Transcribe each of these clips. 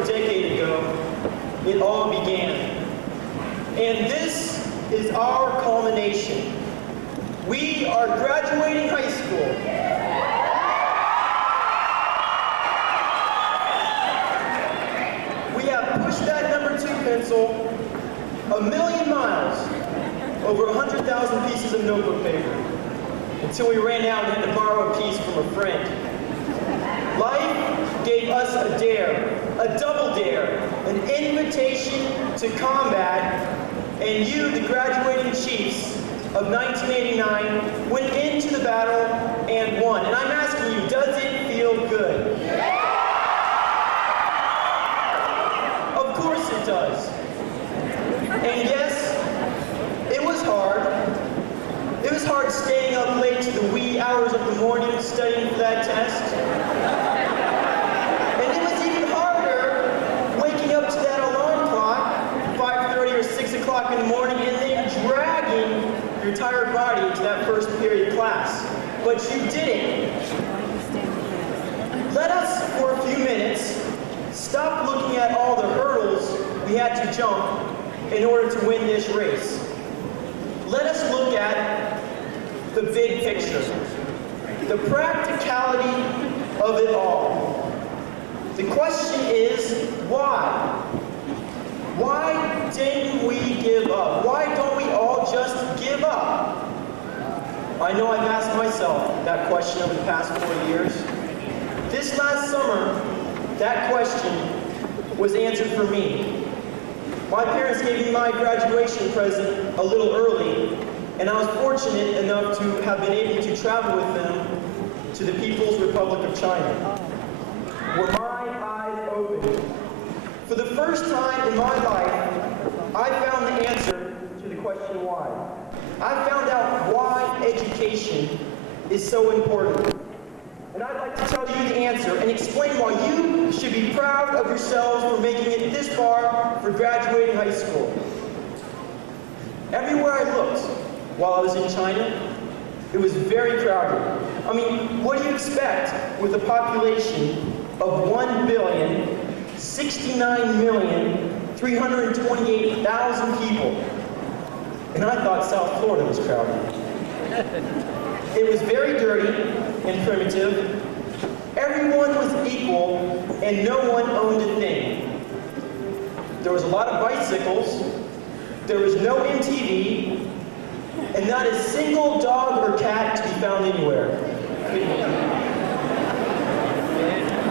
a decade ago, it all began. And this is our culmination. We are graduating high school. We have pushed that number 2 pencil 1,000,000 miles over 100,000 pieces of notebook paper until we ran out and had to borrow a piece from a friend. Life gave us a dare, a double dare, an invitation to combat, and you, the graduating chiefs of 1989, went into the battle and won. And I'm asking you, does it feel good? Of course it does. And yes, it was hard. It was hard staying up late to the wee hours of the morning studying for that test. And it was even harder waking up to that alarm clock, 5:30 or 6 o'clock in the morning, and then dragging your tired body into that first period class. But you did it. Let us, for a few minutes, stop looking at all the hurdles we had to jump in order to win this race. Let us look at the big picture, the practicality of it all. The question is, why? Why didn't we give up? Why don't we all just give up? I know I've asked myself that question over the past 4 years. This last summer, that question was answered for me. My parents gave me my graduation present a little early, and I was fortunate enough to have been able to travel with them to the People's Republic of China, where my eyes opened. For the first time in my life, I found the answer to the question why. I found out why education is so important. And I'd like to tell you the answer and explain why you should be proud of yourselves for making it this far for graduating high school. Everywhere I looked while I was in China, it was very crowded. I mean, what do you expect with a population of 1,069,328,000 people? And I thought South Florida was crowded. It was very dirty and primitive. Everyone was equal, and no one owned a thing. There was a lot of bicycles, there was no MTV, and not a single dog or cat to be found anywhere.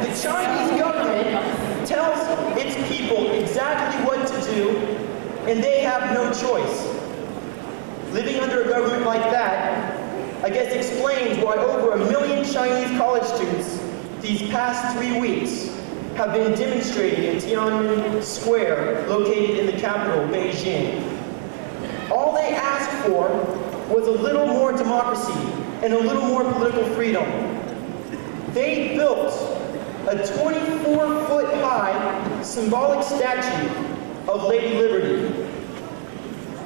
The Chinese government tells its people exactly what to do, and they have no choice. Living under a government like that, I guess explains why over 1 million Chinese college students these past 3 weeks have been demonstrating in Tiananmen Square, located in the capital, Beijing. All they asked for was a little more democracy and a little more political freedom. They built a 24-foot-high symbolic statue of Lady Liberty.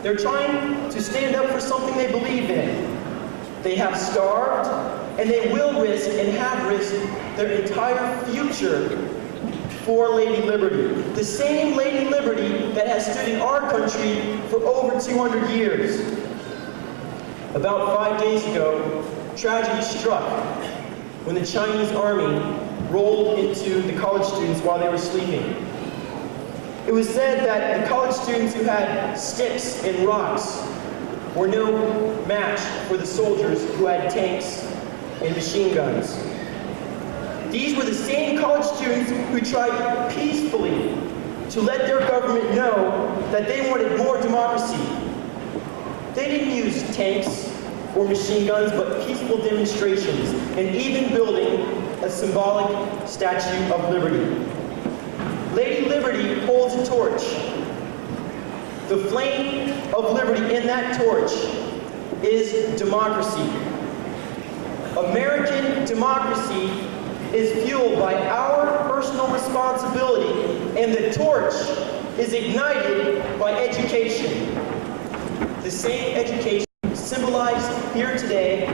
They're trying to stand up for something they believe in. They have starved, and they will risk and have risked their entire future for Lady Liberty. The same Lady Liberty that has stood in our country for over 200 years. About 5 days ago, tragedy struck when the Chinese army rolled into the college students while they were sleeping. It was said that the college students who had sticks and rocks were no match for the soldiers who had tanks and machine guns. These were the same college students who tried peacefully to let their government know that they wanted more democracy. They didn't use tanks or machine guns, but peaceful demonstrations, and even building a symbolic Statue of Liberty. Lady Liberty holds a torch. The flame of liberty in that torch is democracy. American democracy is fueled by our personal responsibility, and the torch is ignited by education. The same education symbolized here today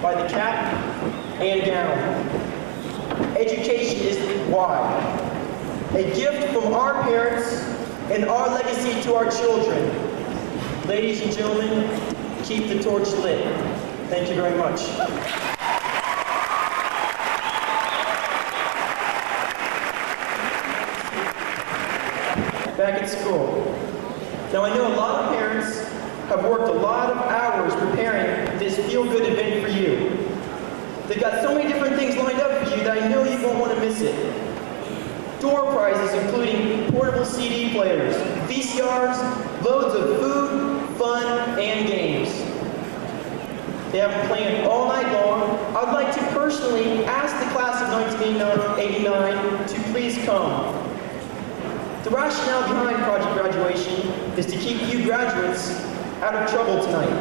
by the cap and gown. Education is why. a gift from our parents and our legacy to our children. Ladies and gentlemen, keep the torch lit. Thank you very much. Back at school. Now I know a lot of parents have worked a lot of hours preparing this feel-good event for you. They've got so many different things lined up for you that I know you won't want to miss it. Door prizes including portable CD players, VCRs, loads of food, fun, and games. They have them planned all night long. I'd like to personally ask the class of 1989 to please come. The rationale behind Project Graduation is to keep you graduates out of trouble tonight,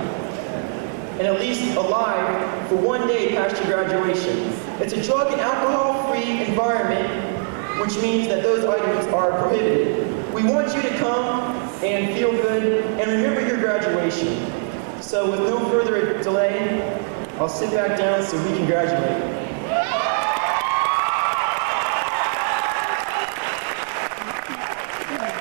and at least alive for one day past your graduation. It's a drug and alcohol-free environment, which means that those items are prohibited. We want you to come and feel good and remember your graduation. So with no further delay, I'll sit back down so we can graduate.